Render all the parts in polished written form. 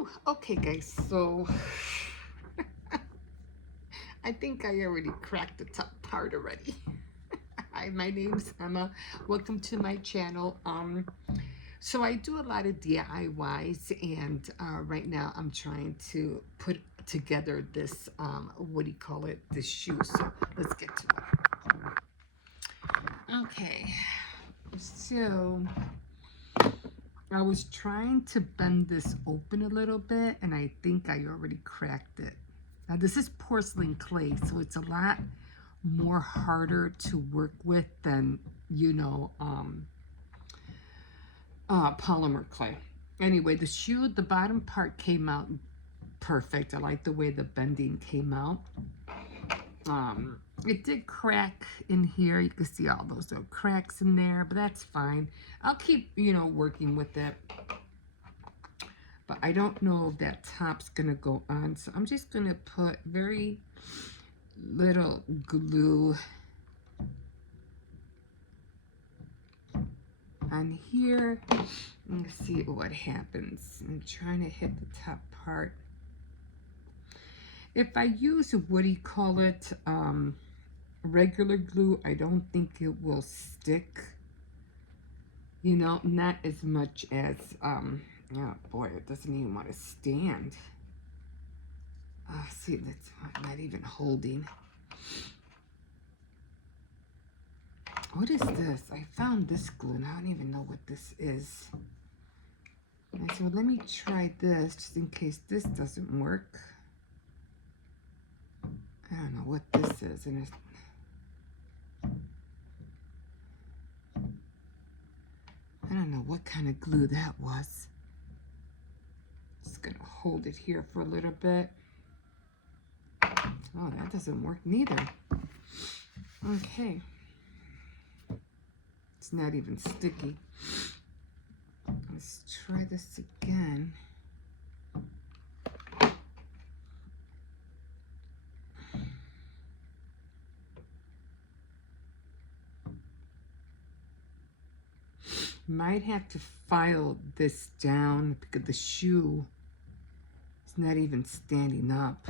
Whew. Okay, guys, so I think I already cracked the top part already. Hi, my name's Emma. Welcome to my channel. So I do a lot of DIYs, and right now I'm trying to put together this what do you call it? This shoe. So let's get to it. Okay, so I was trying to bend this open a little bit, and I think I already cracked it. Now this is porcelain clay, so it's a lot more harder to work with than, you know, polymer clay. Anyway, the shoe, the bottom part came out perfect. I like the way the bending came out. It did crack in here. You can see all those little cracks in there, but that's fine. I'll keep, you know, working with it. But I don't know if that top's gonna go on, so I'm just gonna put very little glue on here and see what happens. I'm trying to hit the top part. If I use, what do you call it, regular glue, I don't think it will stick. You know, not as much as, oh boy, it doesn't even want to stand. See, that's not even holding. What is this? I found this glue and I don't even know what this is. I said, well, let me try this just in case this doesn't work. I don't know what this is, and it's, I don't know what kind of glue that was. Just gonna hold it here for a little bit. Oh, that doesn't work neither. Okay. It's not even sticky. Let's try this again. Might have to file this down because the shoe is not even standing up.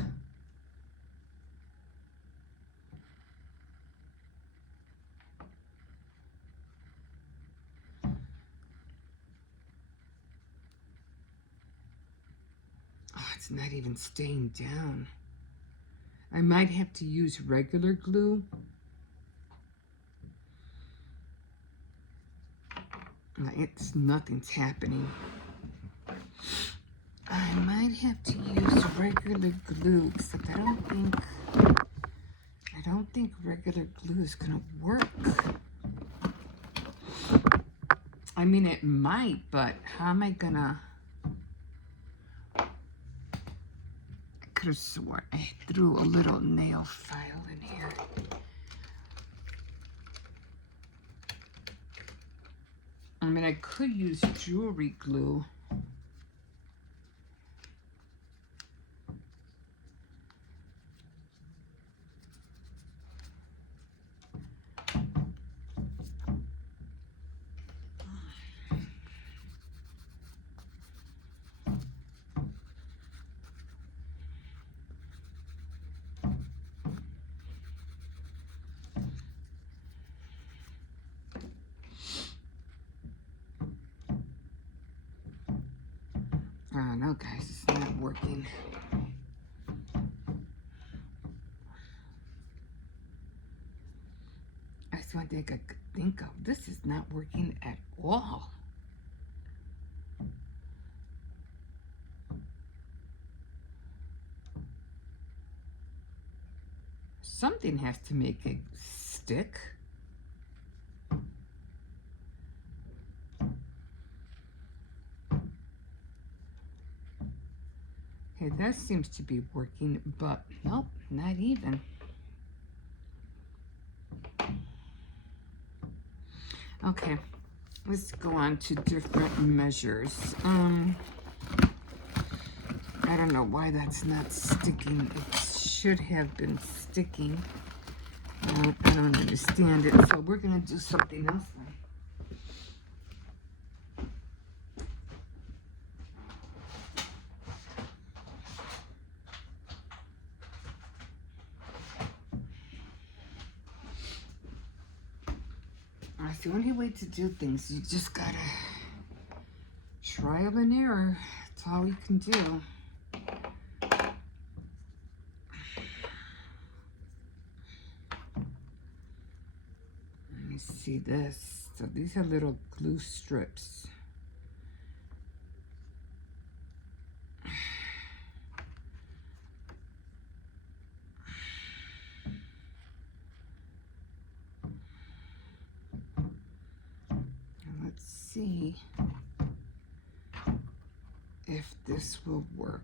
Oh, it's not even staying down. I might have to use regular glue. Nothing's happening. I might have to use regular glue, except I don't think regular glue is gonna work. I mean, it might, but how am I gonna? I could have sworn I threw a little nail file in here. I mean, I could use jewelry glue. Oh no, guys, it's not working. That's one thing I could think of. This is not working at all. Something has to make it stick. Okay, that seems to be working, but nope, not even. Okay, let's go on to different measures. I don't know why that's not sticking. It should have been sticking. I don't understand it, so we're gonna do something else then. That's the only way to do things. You just gotta trial and error. That's all you can do. Let me see this. So these are little glue strips. Let's see if this will work.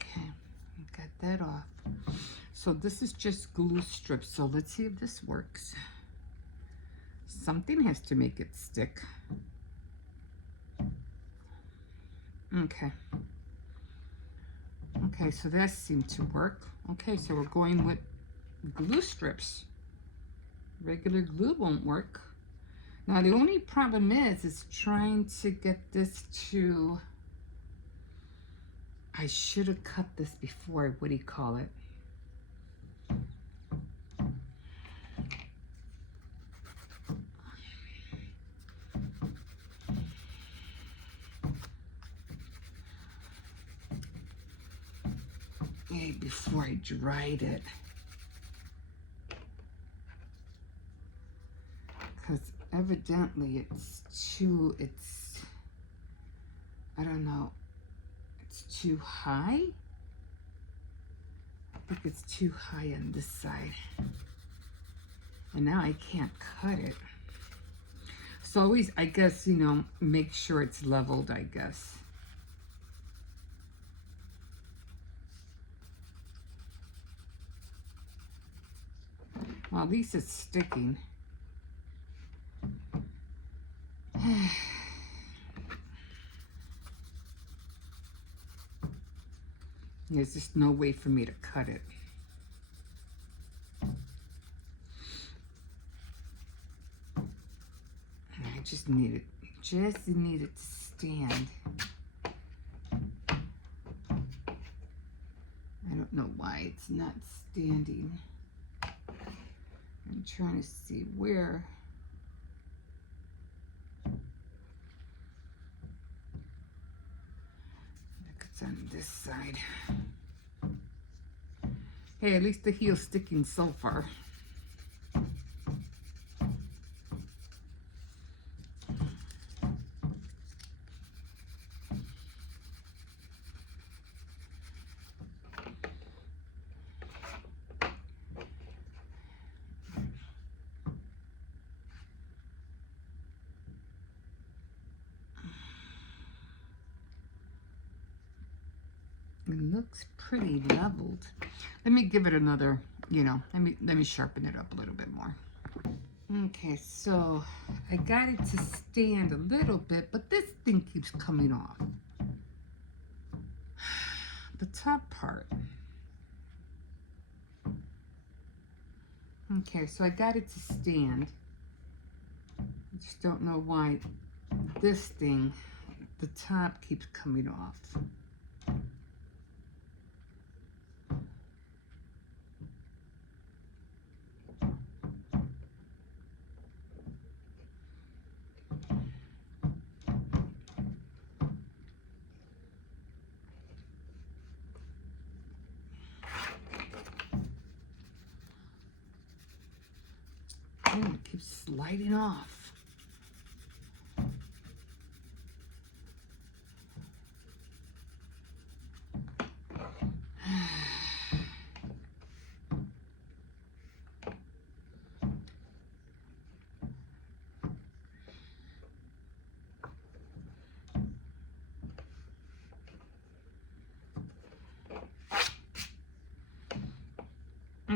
Okay, got that off. So this is just glue strips. So let's see if this works. Something has to make it stick. Okay. Okay, so that seemed to work. Okay, so we're going with glue strips. Regular glue won't work. Now the only problem is trying to get this to, I should have cut this before, what do you call it? Yeah, before I dried it. Because evidently I don't know, it's too high. I think it's too high on this side. And now I can't cut it. So always, I guess, you know, make sure it's leveled, I guess. Well, at least it's sticking. There's just no way for me to cut it. I just need it to stand. I don't know why it's not standing. I'm trying to see where. It's on this side. Hey, at least the heel's sticking so far. It looks pretty leveled. Let me give it another, you know, let me sharpen it up a little bit more. Okay, so I got it to stand a little bit, but this thing keeps coming off. The top part. Okay, so I got it to stand. I just don't know why this thing, the top keeps coming off. Oh, it keeps sliding off.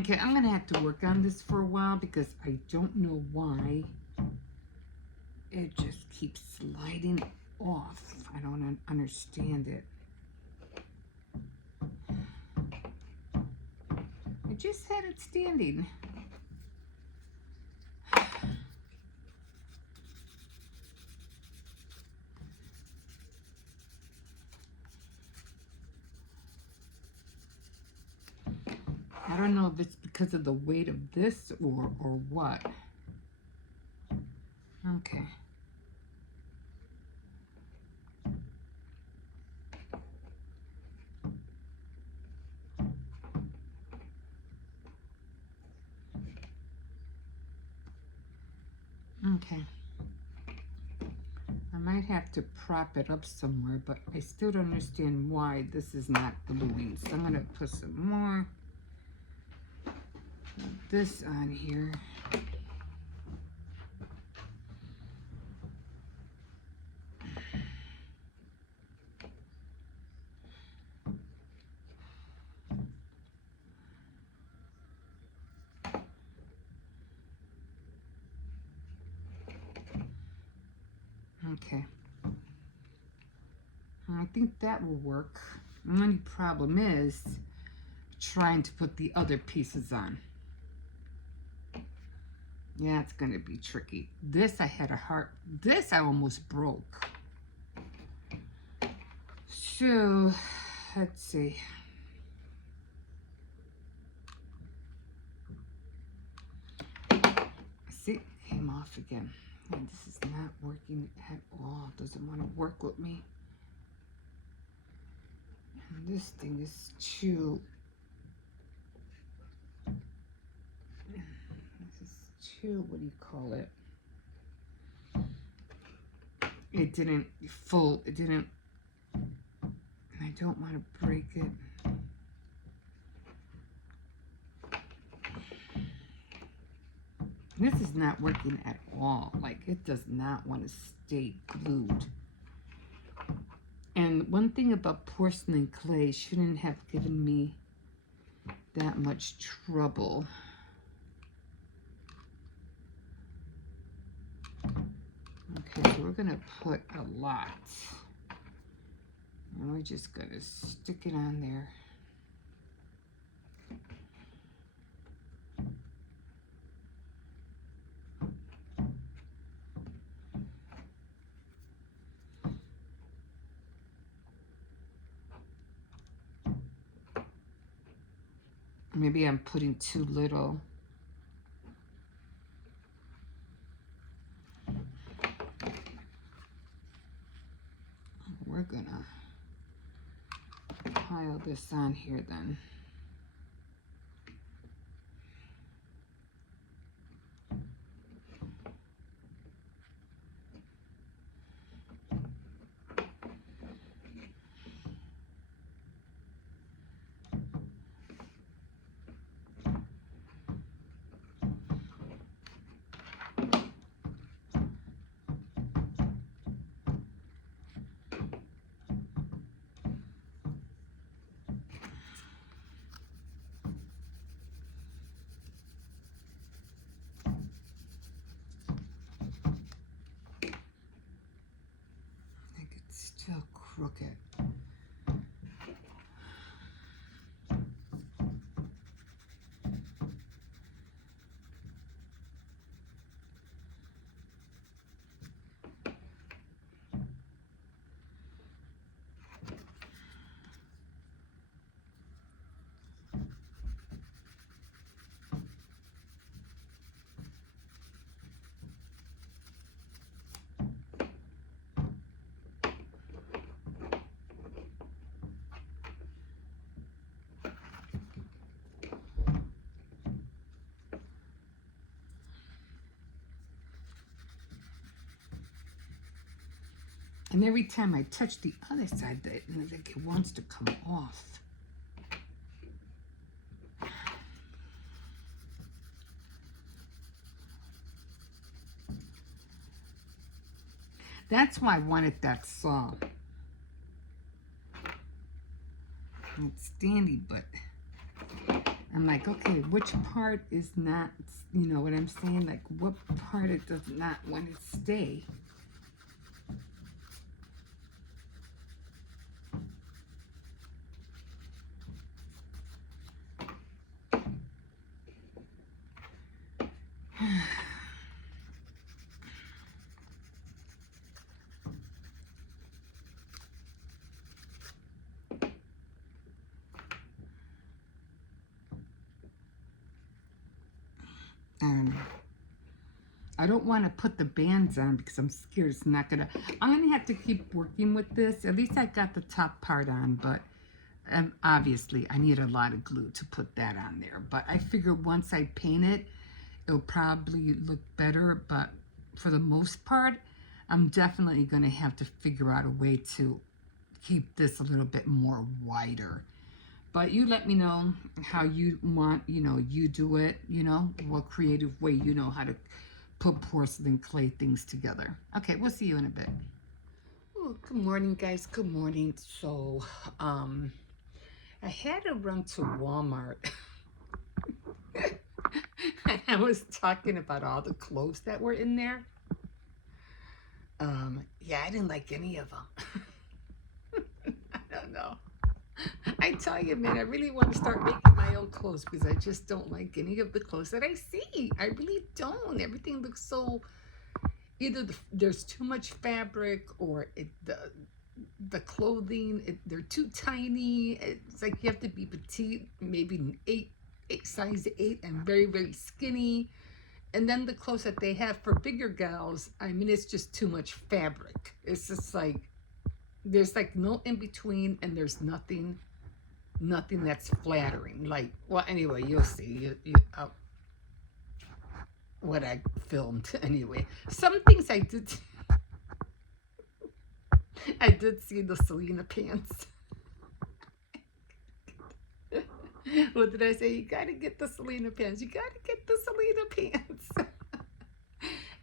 Okay, I'm gonna have to work on this for a while because I don't know why it just keeps sliding off. I don't understand it. I just had it standing. I don't know if it's because of the weight of this or what. Okay. Okay. I might have to prop it up somewhere, but I still don't understand why this is not gluing. So I'm going to put some more of this on here. Okay. I think that will work. The only problem is trying to put the other pieces on. Yeah, it's going to be tricky. This I had a hard, this I almost broke. So, let's see. See, it came off again. And this is not working at all. Doesn't want to work with me. And this thing is too, what do you call it? It didn't fold. It didn't, and I don't want to break it. This is not working at all. Like, it does not want to stay glued. And one thing about porcelain clay shouldn't have given me that much trouble. Okay, so we're gonna put a lot. And we're just gonna stick it on there. Maybe I'm putting too little. We're gonna pile this on here then. Still crooked. And every time I touch the other side, it wants to come off. That's why I wanted that saw. It's dandy, but I'm like, okay, which part is not, you know what I'm saying? Like, what part it does not want to stay? Um, I don't want to put the bands on because I'm scared it's not gonna. I'm gonna have to keep working with this. At least I got the top part on, but obviously I need a lot of glue to put that on there. But I figure once I paint it, it'll probably look better. But for the most part, I'm definitely gonna have to figure out a way to keep this a little bit more wider. But you let me know how you want, you know, you do it, you know, what creative way you know how to put porcelain clay things together. Okay, we'll see you in a bit. Oh, good morning, guys. Good morning. So, I had to run to Walmart. And I was talking about all the clothes that were in there. Yeah, I didn't like any of them. I don't know. I tell you, man, I really want to start making my own clothes because I just don't like any of the clothes that I see. I really don't. Everything looks so either there's too much fabric or the clothing they're too tiny. It's like you have to be petite, maybe an size 8, and very very skinny. And then the clothes that they have for bigger gals, I mean, it's just too much fabric. It's just like there's like no in between, and there's nothing that's flattering. Like, well, anyway, you'll see what I filmed. Anyway, some things I did see the Selena pants. What did I say? You gotta get the Selena pants. You gotta get the Selena pants.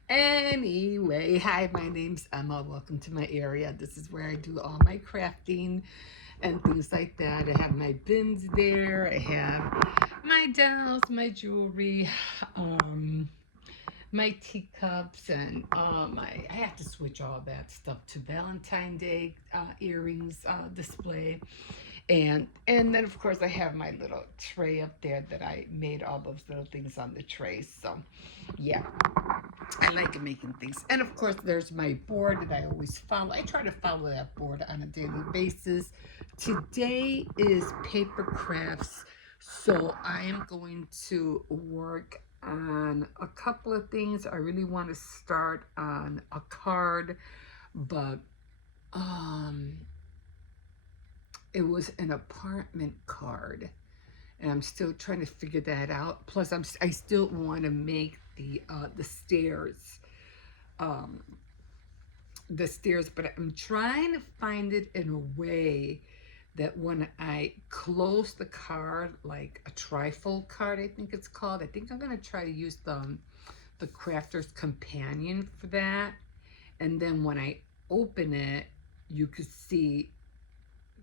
Anyway, hi, my name's Emma. Welcome to my area. This is where I do all my crafting and things like that. I have my bins there. I have my dolls, my jewelry, my teacups, and I have to switch all that stuff to Valentine Day earrings display. And then of course I have my little tray up there that I made all those little things on the tray. So yeah, I like making things. And of course there's my board that I always follow. I try to follow that board on a daily basis. Today is paper crafts, so I am going to work on a couple of things. I really want to start on a card, but it was an apartment card, and I'm still trying to figure that out. Plus, I still want to make the stairs, um, but I'm trying to find it in a way that when I close the card, like a trifold card, I think it's called. I think I'm gonna try to use the Crafter's Companion for that, and then when I open it, you could see,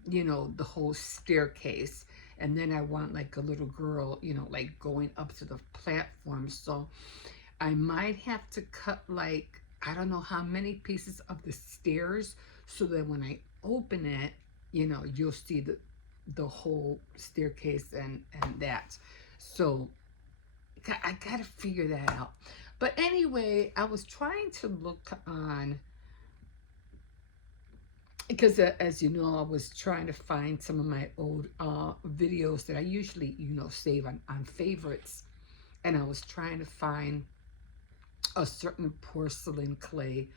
you know, the whole staircase. And then I want like a little girl, you know, like going up to the platform. So I might have to cut like, I don't know how many pieces of the stairs, so that when I open it, you know, you'll see the whole staircase and that. So I gotta figure that out. But anyway, I was trying to look on, because as you know, I was trying to find some of my old videos that I usually, you know, save on favorites. And I was trying to find a certain porcelain clay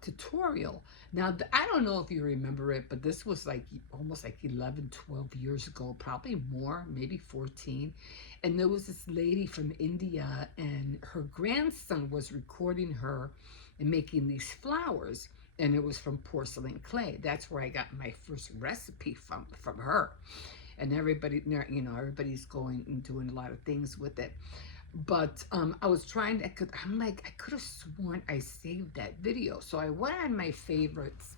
tutorial. Now, I don't know if you remember it, but this was like almost like 11, 12 years ago, probably more, maybe 14. And there was this lady from India, and her grandson was recording her and making these flowers. And it was from porcelain clay. That's where I got my first recipe from her. And everybody, you know, everybody's going and doing a lot of things with it. But I was trying to, I'm like, I could have sworn I saved that video. So I went on my favorites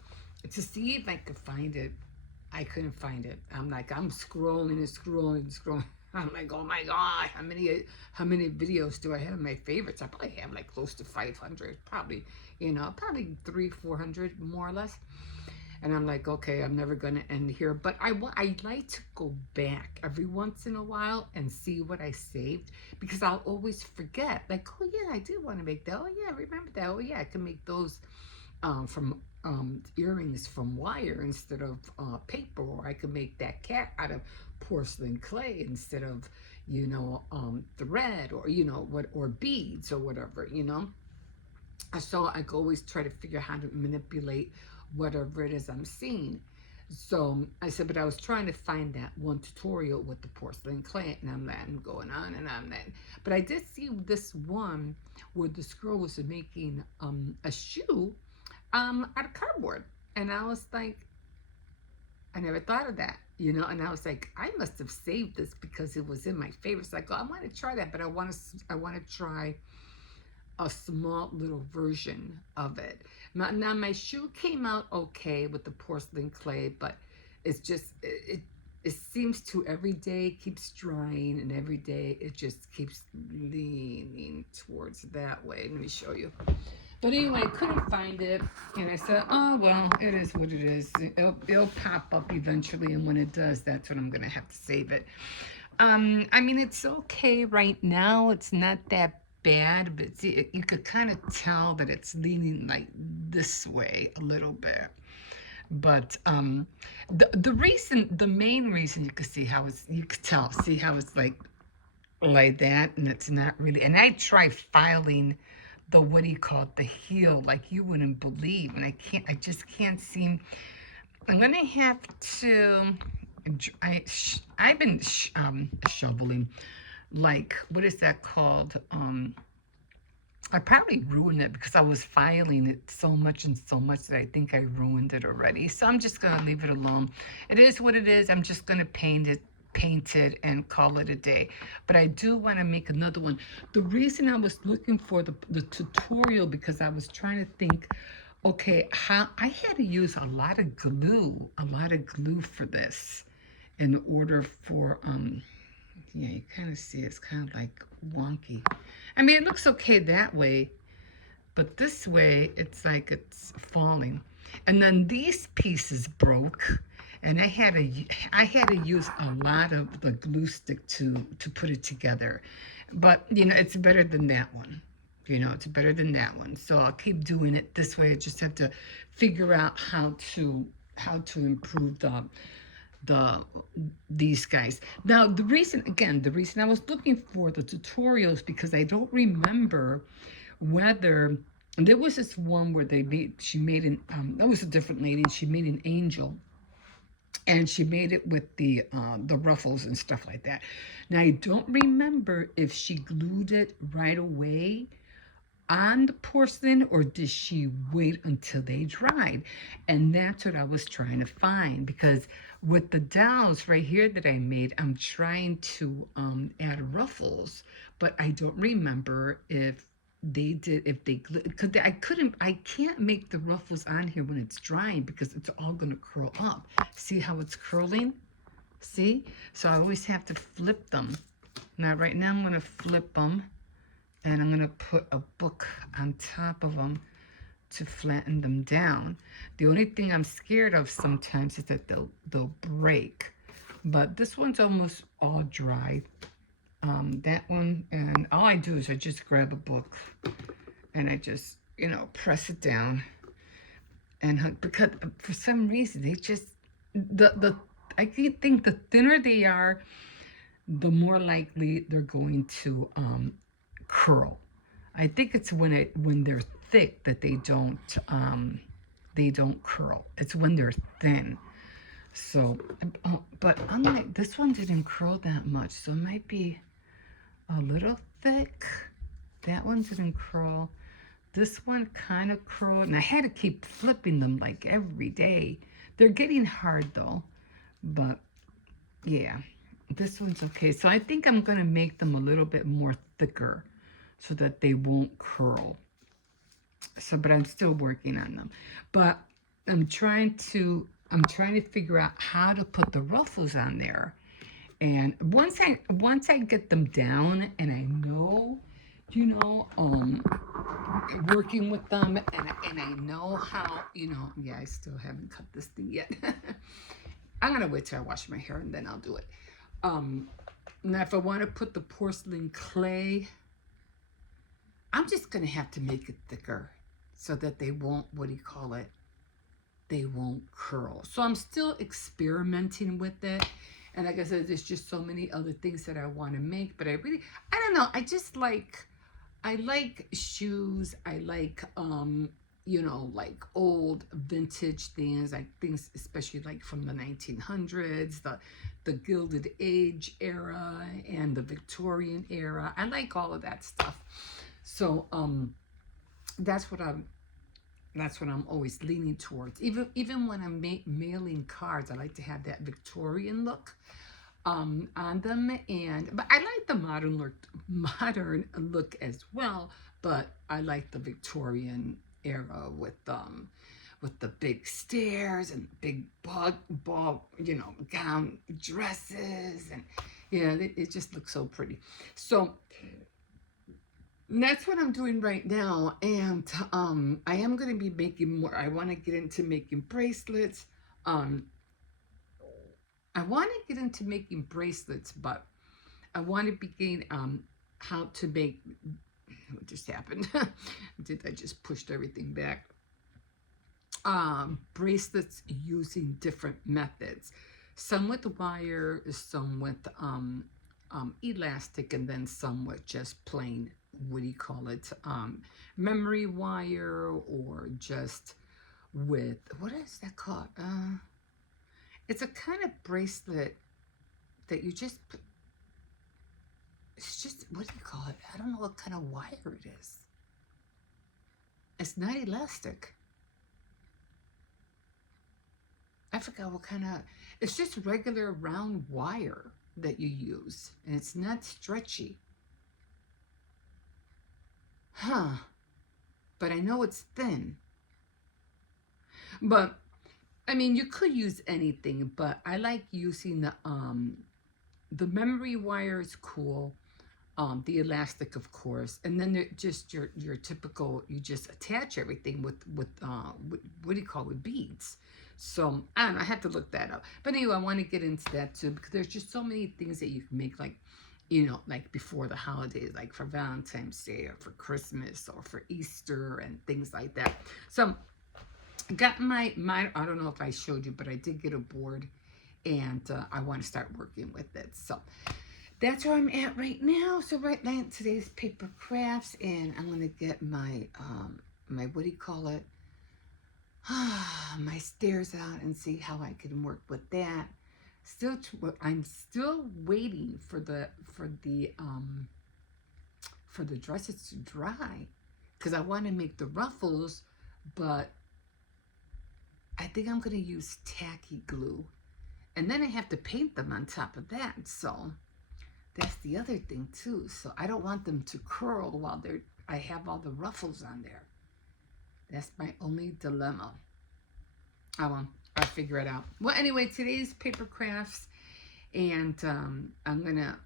to see if I could find it. I couldn't find it. I'm like, I'm scrolling and scrolling and scrolling. I'm like, oh my God, how many videos do I have? My favorites, I probably have like close to 500, probably, probably 400 more or less. And I'm like, okay, I'm never going to end here. But I like to go back every once in a while and see what I saved, because I'll always forget. Like, oh yeah, I did want to make that. Oh yeah, I remember that. Oh yeah, I can make those from earrings from wire instead of paper, or I could make that cat out of porcelain clay instead of thread, or what, or beads or whatever. So I always try to figure out how to manipulate whatever it is I'm seeing. So I said, but I was trying to find that one tutorial with the porcelain clay, and I'm going on and on that. But I did see this one where this girl was making a shoe out of cardboard, and I was like, I never thought of that. And I was like, I must have saved this because it was in my favorites. Like, oh, I want to try that, but I want to try a small little version of it. Now my shoe came out okay with the porcelain clay, but it's just it seems to every day keeps drying, and every day it just keeps leaning towards that way. Let me show you. But anyway, I couldn't find it, and I said, oh, well, it is what it is. It'll pop up eventually, and when it does, that's when I'm going to have to save it. I mean, it's okay right now. It's not that bad, but see, you could kind of tell that it's leaning like this way a little bit. But the main reason you could see how you could see how it's like that, and it's not really. And I tried filing the, what do you call it, the heel, like you wouldn't believe, and I just can't seem. I'm gonna have to. I've been shoveling, like, what is that called? I probably ruined it because I was filing it so much and so much that I think I ruined it already. So I'm just gonna leave it alone. It is what it is. I'm just gonna paint it and call it a day. But I do want to make another one. The reason I was looking for the tutorial, because I was trying to think, okay, how I had to use a lot of glue for this in order for yeah, you kind of see it's kind of like wonky. I mean, it looks okay that way, but this way it's like it's falling. And then these pieces broke, and I had to use a lot of the glue stick to put it together. But it's better than that one. It's better than that one. So I'll keep doing it this way. I just have to figure out how to improve these guys. Now the reason I was looking for the tutorials, because I don't remember whether there was this one where she made an that was a different lady, and she made an angel, and she made it with the ruffles and stuff like that. Now I don't remember if she glued it right away on the porcelain, or did she wait until they dried? And that's what I was trying to find, because with the dolls right here that I made, I'm trying to add ruffles, but I don't remember if they I can't make the ruffles on here when it's drying, because it's all going to curl up. See how it's curling? See? So I always have to flip them. Now right now I'm going to flip them, and I'm going to put a book on top of them to flatten them down. The only thing I'm scared of sometimes is that they'll break. But this one's almost all dry. That one, and all I do is I just grab a book and I just, press it down. And because for some reason they just, I think the thinner they are, the more likely they're going to curl. I think it's when they're thick that they don't curl. It's when they're thin. So, but unlike this one didn't curl that much, so it might be a little thick. That one didn't curl. This one kind of curled, and I had to keep flipping them like every day. They're getting hard though, but yeah, this one's okay. So I think I'm gonna make them a little bit more thicker, so that they won't curl. So, but I'm still working on them. But I'm trying to figure out how to put the ruffles on there. And once I get them down and I know, you know, working with them and I know how, you know, yeah, I still haven't cut this thing yet. I'm gonna wait till I wash my hair and then I'll do it. Um, Now if I want to put the porcelain clay, I'm just gonna have to make it thicker so that they won't, what do you call it? They won't curl. So I'm still experimenting with it. And like I said, there's just so many other things that I want to make, but I don't know. I like shoes. I like, you know, like old vintage things, like things, especially like from the 1900s, the Gilded Age era and the Victorian era. I like all of that stuff. So, that's what I'm always leaning towards. Even when I'm mailing cards, I like to have that Victorian look on them. And but I like the modern look as well. But I like the Victorian era with the big stairs and big ball, you know, gown dresses, and yeah, it just looks so pretty. So that's what I'm doing right now. And I am going to be making more. I want to get into making bracelets. Um, I want to get into making bracelets, but I want to begin how to make. What just happened? Did I just pushed everything back? Bracelets using different methods. Some with wire, some with elastic, and then some with just plain, what do you call it, memory wire, or just with, what is that called? It's a kind of bracelet that you just, it's just, what do you call it? I don't know what kind of wire it is. It's not elastic. I forgot what kind of, it's just regular round wire that you use, and it's not stretchy. Huh. But I know it's thin. But I mean, you could use anything, but I like using the memory wire is cool. The elastic, of course, and then just your typical. You just attach everything with what do you call it, with beads. So I don't know. I have to look that up. But anyway, I want to get into that too because there's just so many things that you can make, like, you know, like before the holidays, like for Valentine's Day or for Christmas or for Easter and things like that. So got my I don't know if I showed you, but I did get a board, and I want to start working with it. So that's where I'm at right now. So right now, today's paper crafts, and I'm gonna get my my, what do you call it, my stairs out and see how I can work with that. I'm still waiting for the dresses to dry because I want to make the ruffles, but I think I'm gonna use tacky glue, and then I have to paint them on top of that. So that's the other thing too. So I don't want them to curl while I have all the ruffles on there. That's my only dilemma. I'll figure it out. Well, anyway, today's paper crafts, and I'm gonna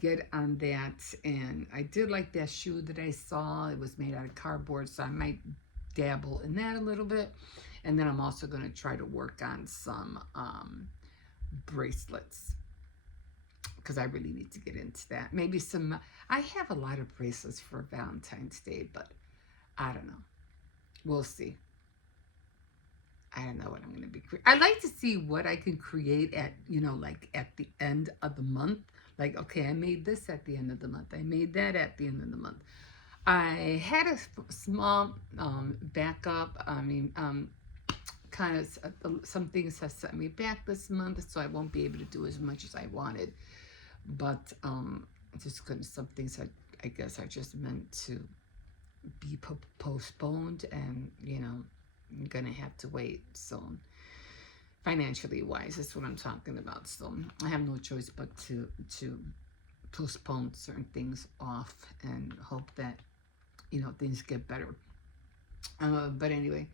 get on that. And I did like that shoe that I saw. It was made out of cardboard, so I might dabble in that a little bit. And then I'm also gonna try to work on some bracelets because I really need to get into that. Maybe some. I have a lot of bracelets for Valentine's Day, but I don't know. We'll see. I don't know what I'm going to be creating. I like to see what I can create at, you know, like at the end of the month. Like, okay, I made this at the end of the month. I made that at the end of the month. I had a small backup. I mean, kind of some things have set me back this month, so I won't be able to do as much as I wanted. But just because some things I guess are just meant to be postponed, and you know, I'm gonna have to wait. So financially wise, that's what I'm talking about. So I have no choice but to postpone certain things off and hope that, you know, things get better. But anyway,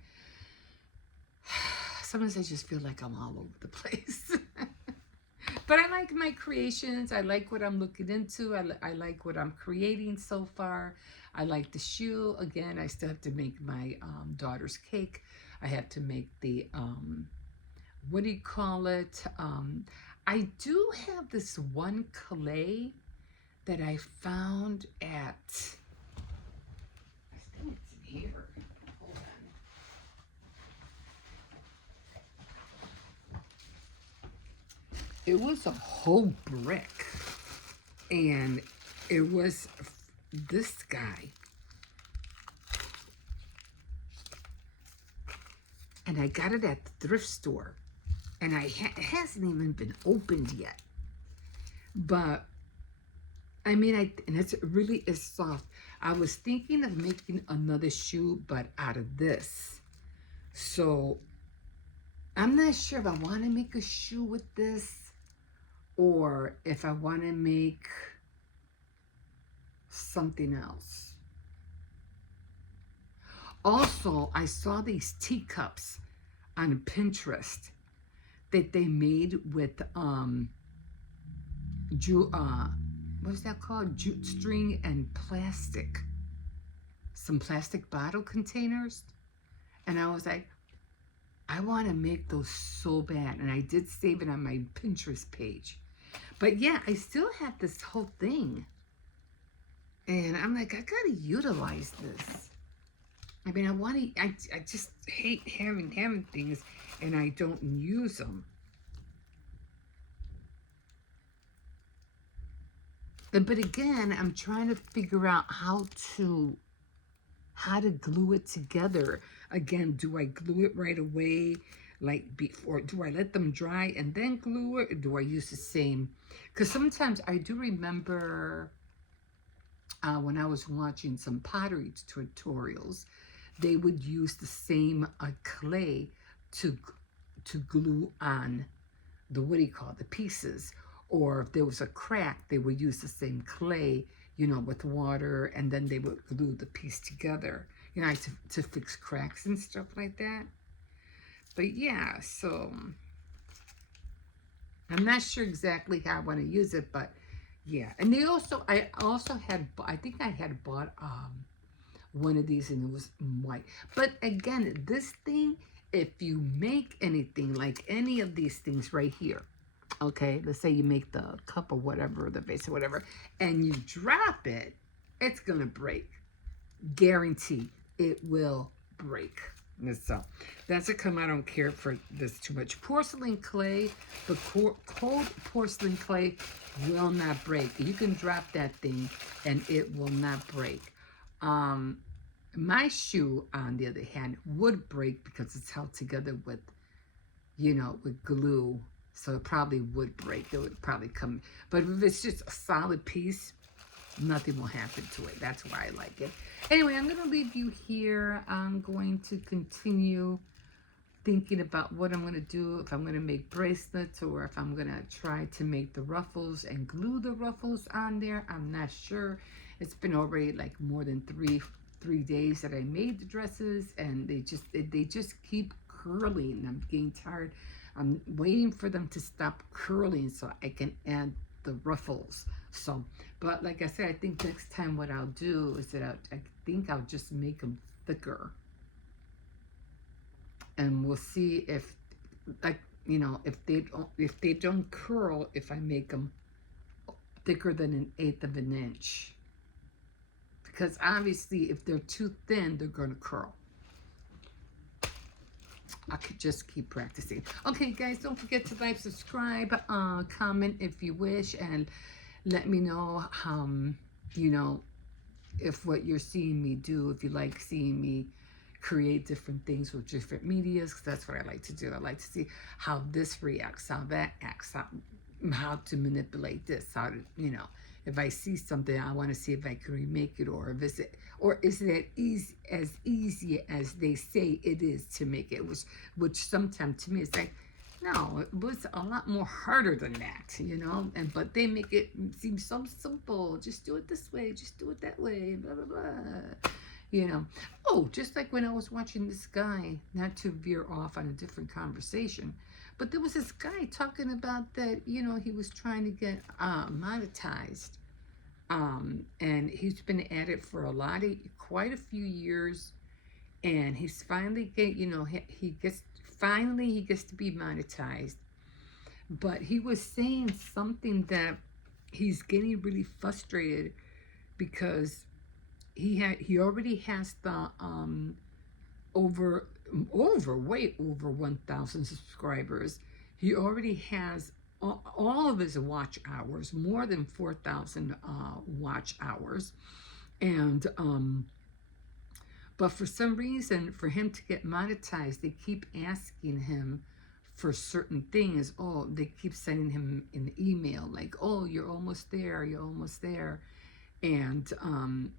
sometimes I just feel like I'm all over the place. But I like my creations. I like what I'm looking into. I like what I'm creating so far. I like the shoe. Again, I still have to make my daughter's cake. I have to make the, what do you call it? I do have this one clay that I found at, I think it's here. Hold on. It was a whole brick, and it was this guy. And I got it at the thrift store, and it hasn't even been opened yet. But I mean, and it's really is soft. I was thinking of making another shoe, but out of this. So I'm not sure if I want to make a shoe with this, or if I want to make something else. Also, I saw these teacups on Pinterest that they made with what's that called? Jute string and plastic. Some plastic bottle containers. And I was like, I want to make those so bad. And I did save it on my Pinterest page. But yeah, I still have this whole thing. And I'm like, I gotta utilize this. I mean, I just hate having things and I don't use them. But again, I'm trying to figure out how to glue it together. Again, do I glue it right away, like before? Do I let them dry and then glue it, or do I use the same? Because sometimes I do remember when I was watching some pottery tutorials, they would use the same clay to glue on the, what do you call it, the pieces. Or if there was a crack, they would use the same clay, you know, with water, and then they would glue the piece together, you know, to fix cracks and stuff like that. But yeah, so I'm not sure exactly how I want to use it, but yeah. And I think I had bought one of these, and it was white. But again, this thing, if you make anything like any of these things right here, okay, let's say you make the cup or whatever, the base or whatever, and you drop it, it's gonna break. Guaranteed, it will break. And so that's a come. I don't care for this too much. Porcelain clay, the cold porcelain clay will not break. You can drop that thing and it will not break. My shoe, on the other hand, would break because it's held together with, you know, with glue. So it probably would break. It would probably come. But if it's just a solid piece, nothing will happen to it. That's why I like it. Anyway, I'm going to leave you here. I'm going to continue thinking about what I'm going to do, if I'm going to make bracelets or if I'm going to try to make the ruffles and glue the ruffles on there. I'm not sure. It's been already like more than three days that I made the dresses, and they just keep curling, and I'm getting tired. I'm waiting for them to stop curling so I can add the ruffles. So, but like I said, I think next time what I'll do is that I think I'll just make them thicker, and we'll see if, like, you know, if they don't curl, if I make them thicker than 1/8 of an inch, because obviously if they're too thin, they're going to curl. I could just keep practicing. Okay, guys, don't forget to like, subscribe, comment if you wish, and let me know, you know, if what you're seeing me do, if you like seeing me create different things with different medias, because that's what I like to do. I like to see how this reacts, how that acts, how to manipulate this, how to, you know, if I see something, I want to see if I can remake it, or is it as easy as they say it is to make it, which sometimes to me it's like, no, it was a lot more harder than that, you know. But they make it seem so simple. Just do it this way, just do it that way, blah blah blah. You know. Oh, just like when I was watching this guy, not to veer off on a different conversation, But there was this guy talking about that, you know, he was trying to get monetized. And he's been at it for quite a few years, and he's finally you know, he gets to be monetized. But he was saying something that he's getting really frustrated because he already has the over way over 1,000 subscribers. He already has all of his watch hours, more than 4,000 watch hours. And but for some reason, for him to get monetized, they keep asking him for certain things. Oh, they keep sending him an email like, "Oh, you're almost there. You're almost there," and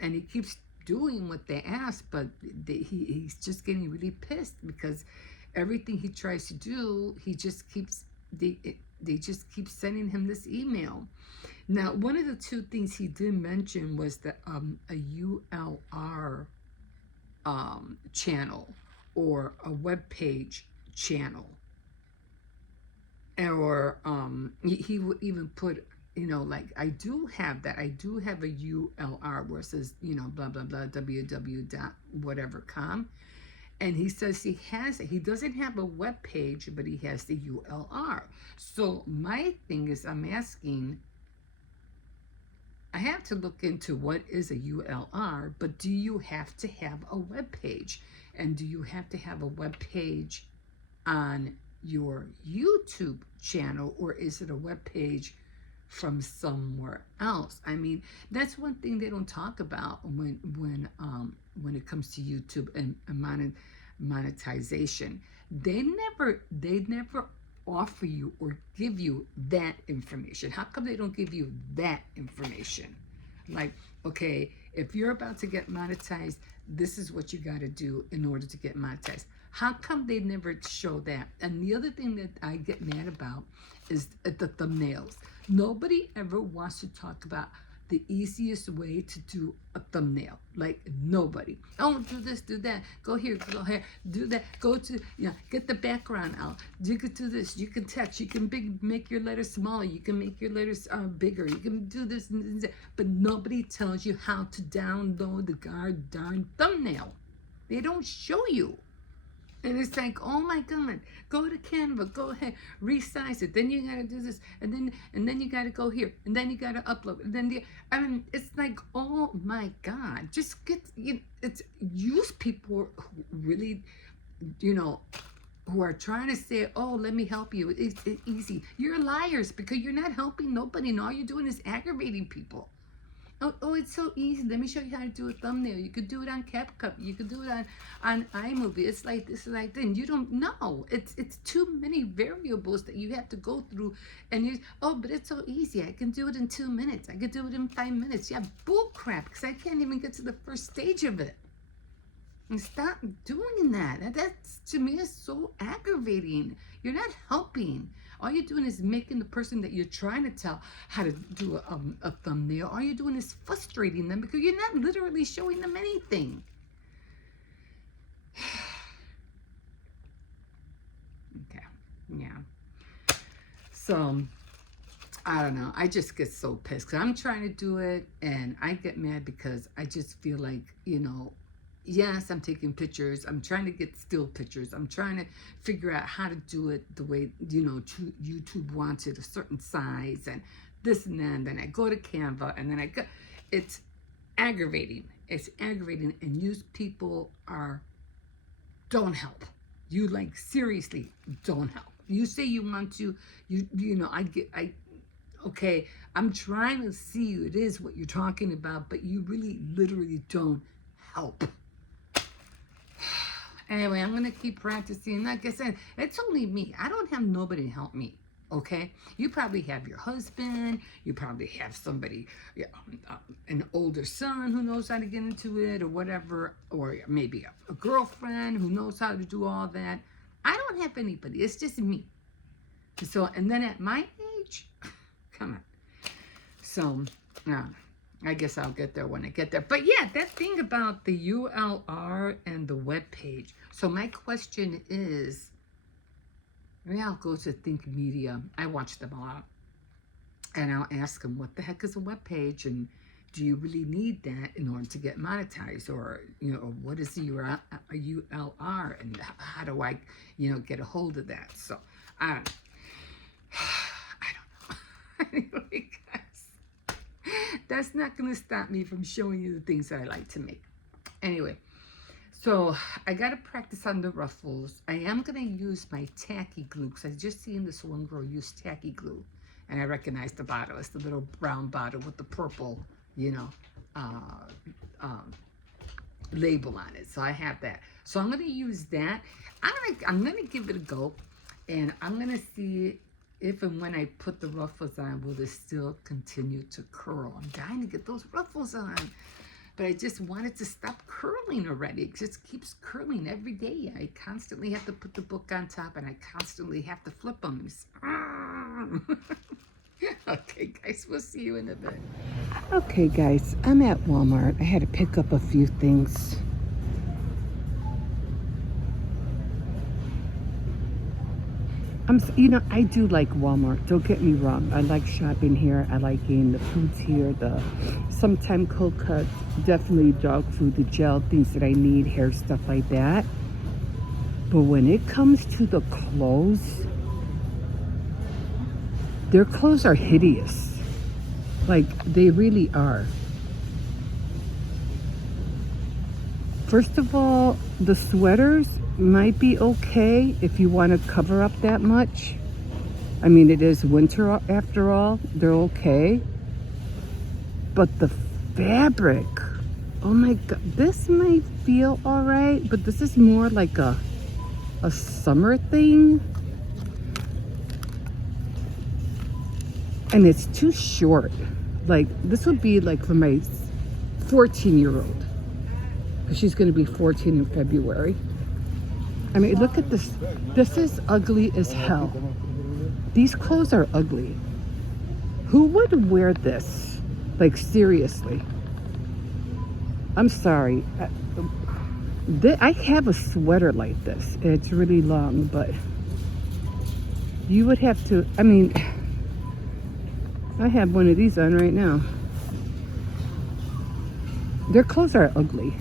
he keeps doing what they ask, but he's just getting really pissed because everything he tries to do, they just keep sending him this email. Now, one of the two things he did mention was that a ULR channel or a web page channel, or he would even put, you know, like, I do have that. I do have a ULR where it says, you know, blah blah blah www.whatever.com, and he says he has it. He doesn't have a web page, but he has the ULR. So my thing is, I'm asking, I have to look into what is a ULR, but do you have to have a web page? And do you have to have a web page on your YouTube channel, or is it a web page from somewhere else? I mean, that's one thing they don't talk about when it comes to YouTube and monetization. They never offer you or give you that information. How come they don't give you that information? Like, okay, if you're about to get monetized, this is what you got to do in order to get monetized. How come they never show that? And the other thing that I get mad about is the thumbnails. Nobody ever wants to talk about the easiest way to do a thumbnail. Like, nobody. Oh, do this, do that. Go here, do that. Go to, you know, get the background out. You can do this. You can text. You can make your letters smaller. You can make your letters bigger. You can do this and that. But nobody tells you how to download the darn thumbnail. They don't show you. And it's like, oh my God, go to Canva, go ahead, resize it. Then you gotta do this, and then you gotta go here, and then you gotta upload. And then I mean, it's like, oh my God, just use people who really, you know, who are trying to say, oh, let me help you. It's easy. You're liars because you're not helping nobody, and all you're doing is aggravating people. Oh, it's so easy. Let me show you how to do a thumbnail. You could do it on CapCut. You could do it on iMovie. It's like this, like that. And you don't know. It's too many variables that you have to go through. And but it's so easy. I can do it in 2 minutes. I could do it in 5 minutes. Yeah, bull crap, because I can't even get to the first stage of it. And stop doing that. That's, to me, is so aggravating. You're not helping. All you're doing is making the person that you're trying to tell how to do a thumbnail, all you're doing is frustrating them because you're not literally showing them anything. Okay, yeah. So, I don't know. I just get so pissed because I'm trying to do it, and I get mad because I just feel like, you know, yes, I'm taking pictures. I'm trying to get still pictures. I'm trying to figure out how to do it the way, you know, YouTube wants it, a certain size and this and that. And then I go to Canva, and then it's aggravating. It's aggravating, and you people don't help. You, like, seriously don't help. You say you want to, you know, okay, I'm trying to see it is what you're talking about, but you really literally don't help. Anyway, I'm going to keep practicing. Like I said, it's only me. I don't have nobody to help me, okay? You probably have your husband. You probably have somebody, an older son who knows how to get into it or whatever, or maybe a girlfriend who knows how to do all that. I don't have anybody. It's just me. So, and then at my age, come on. So, I guess I'll get there when I get there. But yeah, that thing about the ULR and the web page. So my question is, Maybe I'll go to Think Media. I watch them a lot. And I'll ask them, what the heck is a web page? And do you really need that in order to get monetized? Or, what is the ULR? And how do I, get a hold of that? So, I don't know. I don't know. Anyway, guys, that's not going to stop me from showing you the things that I like to make. Anyway, so I got to practice on the ruffles. I am going to use my tacky glue because I just seen this one girl use tacky glue. And I recognize the bottle. It's the little brown bottle with the purple, uh, um, label on it. So I have that. So I'm going to use that. I'm gonna give it a go. And I'm going to see if and when I put the ruffles on, will it still continue to curl? I'm dying to get those ruffles on. But I just wanted to stop curling already. It just keeps curling every day. I constantly have to put the book on top, and I constantly have to flip them. Okay, guys, we'll see you in a bit. Okay, guys, I'm at Walmart. I had to pick up a few things. I do like Walmart. Don't get me wrong. I like shopping here. I like getting the foods here. Sometimes cold cuts, definitely dog food, the gel, things that I need, hair stuff like that. But when it comes to the clothes, their clothes are hideous. Like, they really are. First of all, the sweaters might be okay if you want to cover up that much. I mean, it is winter after all. They're okay. But the fabric, oh my God, this might feel all right, but this is more like a summer thing. And it's too short. Like, this would be like for my 14-year-old. Because she's going to be 14 in February. I mean, look at this. This is ugly as hell. These clothes are ugly. Who would wear this? Like, seriously. I'm sorry. I have a sweater like this. It's really long, but you would have to, I mean, I have one of these on right now. Their clothes are ugly.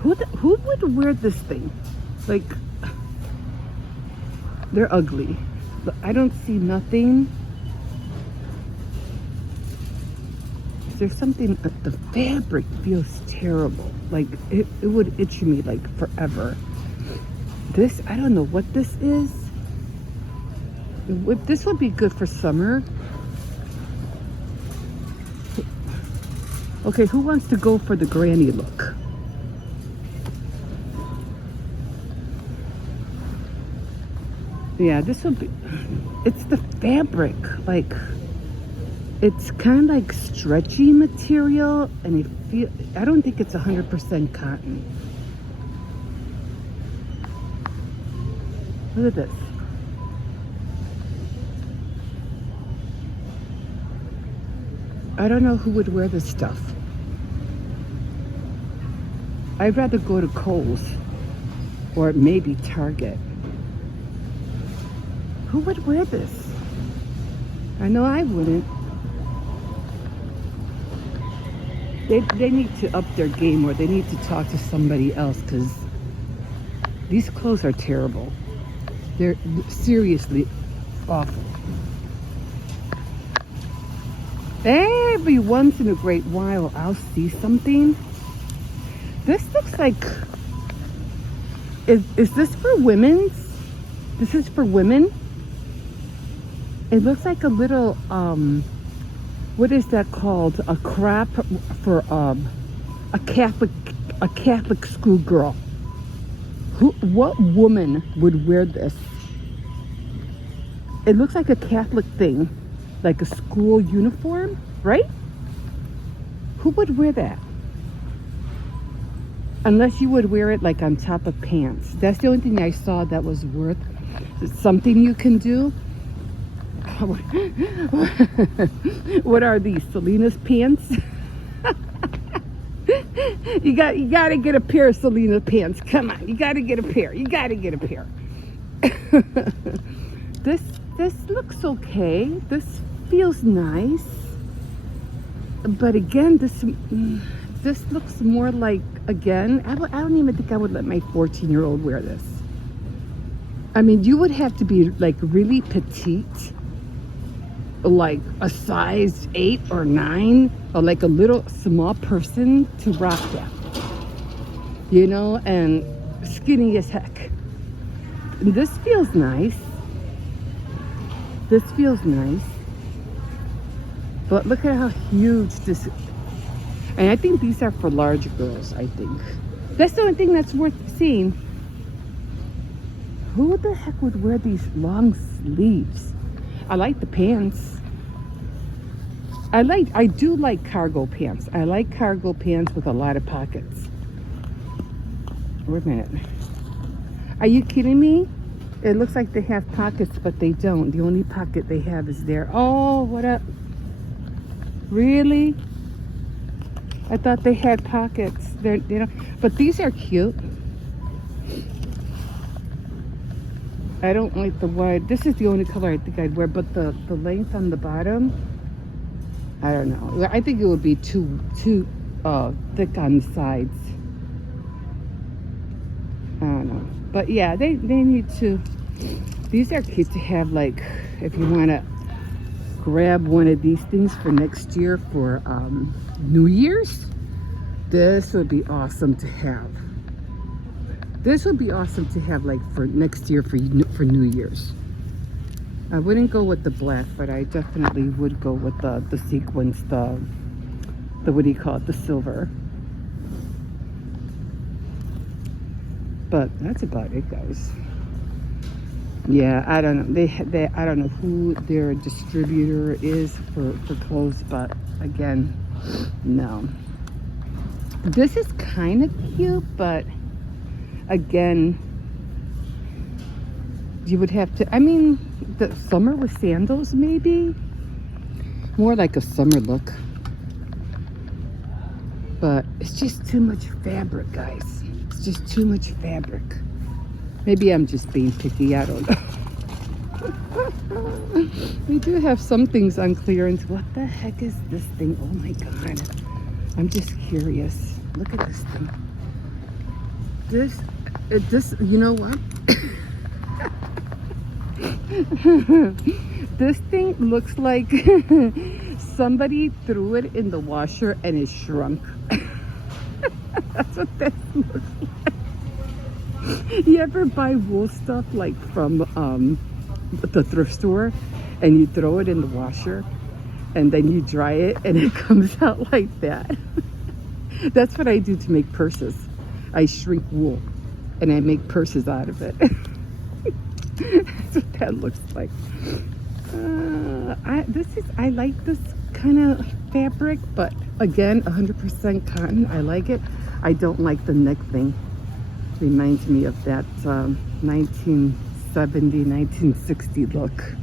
Who would wear this thing? Like, they're ugly. But I don't see nothing. There's something, the fabric feels terrible. Like, it would itch me like forever. This, I don't know what this is. This would be good for summer. Okay, who wants to go for the granny look? Yeah, this would be, it's the fabric, like, it's kind of like stretchy material, and I don't think it's 100% cotton. Look at this. I don't know who would wear this stuff. I'd rather go to Kohl's or maybe Target. Who would wear this? I know I wouldn't. They need to up their game, or they need to talk to somebody else, because these clothes are terrible. They're seriously awful. Every once in a great while, I'll see something. This looks like, is this for women's? This is for women? It looks like a little, what is that called? A crop for a Catholic schoolgirl. What woman would wear this? It looks like a Catholic thing, like a school uniform, right? Who would wear that? Unless you would wear it like on top of pants. That's the only thing I saw that was worth something you can do. What are these, Selena's pants? You gotta get a pair of Selena pants. Come on, you gotta get a pair. You gotta get a pair. this this looks okay. This feels nice. But again, this looks more like, again, I don't even think I would let my 14-year-old wear this. I mean, you would have to be like really petite, like a size 8 or 9, or like a little small person to rock that, you know, and skinny as heck. This feels nice. This feels nice. But look at how huge this is. And I think these are for large girls, I think. That's the only thing that's worth seeing. Who the heck would wear these long sleeves? I like the pants. I do like cargo pants. I like cargo pants with a lot of pockets. Wait a minute. Are you kidding me? It looks like they have pockets, but they don't. The only pocket they have is there. Oh, what up? Really? I thought they had pockets. They don't. But these are cute. I don't like the wide. This is the only color I think I'd wear. But the length on the bottom, I don't know. I think it would be too thick on the sides. I don't know. But yeah, they need to. These are cute to have, like, if you want to grab one of these things for next year for New Year's. This would be awesome to have. This would be awesome to have, like, for next year for New Year's. I wouldn't go with the black, but I definitely would go with the sequins, the what do you call it, the silver. But that's about it, guys. Yeah, I don't know. They I don't know who their distributor is for clothes, but again, no. This is kind of cute, but again, you would have to, I mean, the summer with sandals, maybe more like a summer look. But it's just too much fabric, guys. It's just too much fabric. Maybe I'm just being picky, I don't know. We do have some things on clearance. What the heck is this thing? Oh my god. I'm just curious. Look at this thing. This, you know what? This thing looks like somebody threw it in the washer and it shrunk. That's what this looks like. You ever buy wool stuff like from the thrift store and you throw it in the washer and then you dry it and it comes out like that? That's what I do to make purses. I shrink wool and I make purses out of it. That's what that looks like. I like this kind of fabric, but again, 100% cotton. I like it. I don't like the neck thing. Reminds me of that 1970, 1960 look.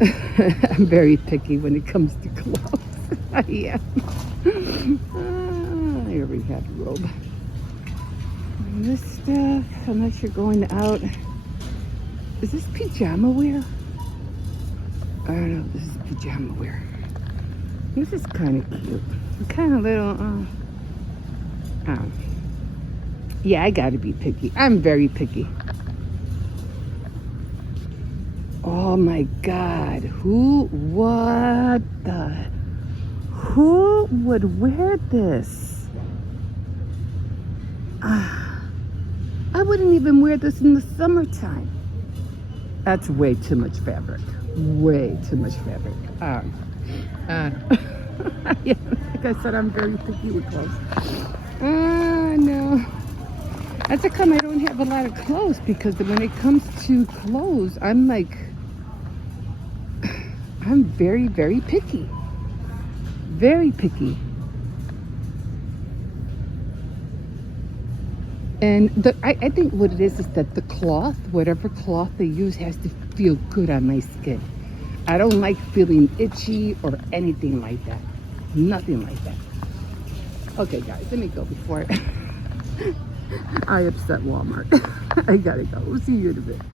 I'm very picky when it comes to clothes. I am. Here we have a robe. And this stuff, unless you're going out. Is this pajama wear? I don't know. This is pajama wear. This is kind of cute. Kind of little. Yeah, I gotta be picky. I'm very picky. Oh my god. Who would wear this? I wouldn't even wear this in the summertime. That's way too much fabric. Way too much fabric. Yeah, like I said, I'm very picky with clothes. No. That's how come I don't have a lot of clothes, because when it comes to clothes, I'm very, very picky. Very picky. And I think what it is that the cloth, whatever cloth they use, has to feel good on my skin. I don't like feeling itchy or anything like that. Nothing like that. Okay, guys, let me go before I upset Walmart. I gotta go. We'll see you in a bit.